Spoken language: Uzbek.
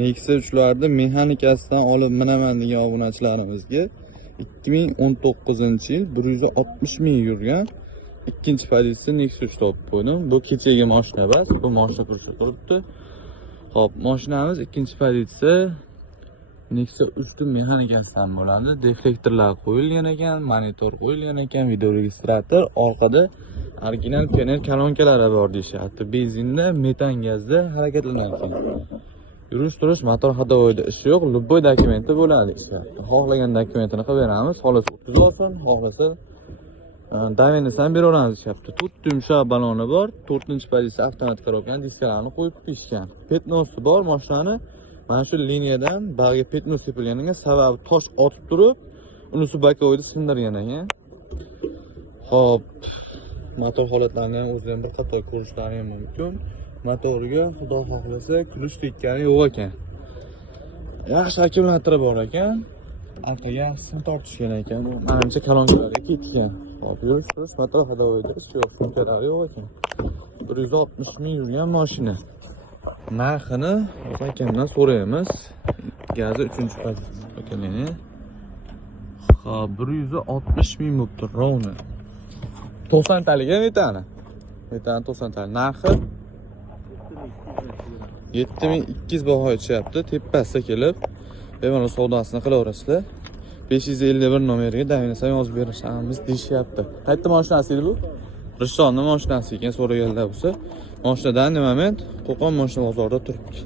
Nexia 3'larni mexanikasidan olib minaman degan obunachilarimizga 2019-yil 160 ming yurgan ikkinchi pozitsiya Nexia 3 topib qo'ydim. Bu kechagi mashina emas, bu mashina kursi turibdi. Xo'p, mashinamiz ikkinchi pozitsiya Nexia 3 mexanikasidan bo'ladi. Deflektorlar qo'yilgan ekan, monitor qo'yilgan ekan, video registrator, orqada original panel kolonkalari bor deyishyapti. Benzinda, metan gazda harakatlanadi. Yurish-turish, motor hadovoyda ishi yo'q, любой dokumenti bo'ladi deyishyapti. Xohlagan dokumentini qilib beramiz, xohlasa 30 olsin, xohlasa davenisidan beraveramiz deyishyapti. 4 yumshoq baloni bor, 4-pozitsiya avtomatik korobkani diskalarni qo'yib pishgan. Petnosi bor mashinani. Mana shu liniyadan bag'ga petnos sepilganiga sababi tosh otib turib, unisi bakovoyda sindirgan ekan. Xo'p, motor holatlarini ham o'zi ham bir qator ko'rishlari mumkin. Motoriga xudo xohlasa kulish tekkani yo'q ekan. Yaxshi akkumulyatori bor ekan. Orqaga sim tortishgan ekan. Menimcha kolonkalarga ketgan. Hop, yurish-turish, motor hadovoyda ish yo'q, funksiyalari yo'q ekan. 160 ming yurgan mashina. Narxini o'z akamdan so'raymiz. Gazi 3-pozitsiya ekanini. Xo'p, 160 ming bo'libdi rovni. 90 taliga metani. Metani 90 tali. Narxi 7200 baho aytishyapti. Tepasida kelib, bemalol savdosini qilaverasizlar. 551 nomeriga davenisidan yozib berishamiz deyishyapti. Qayerda mashinasi edi bu? Rishtonning mashinasi ekan, so'raganlar bo'lsa. Mashinadan moment Qo'qon mashina bozorida turibdi.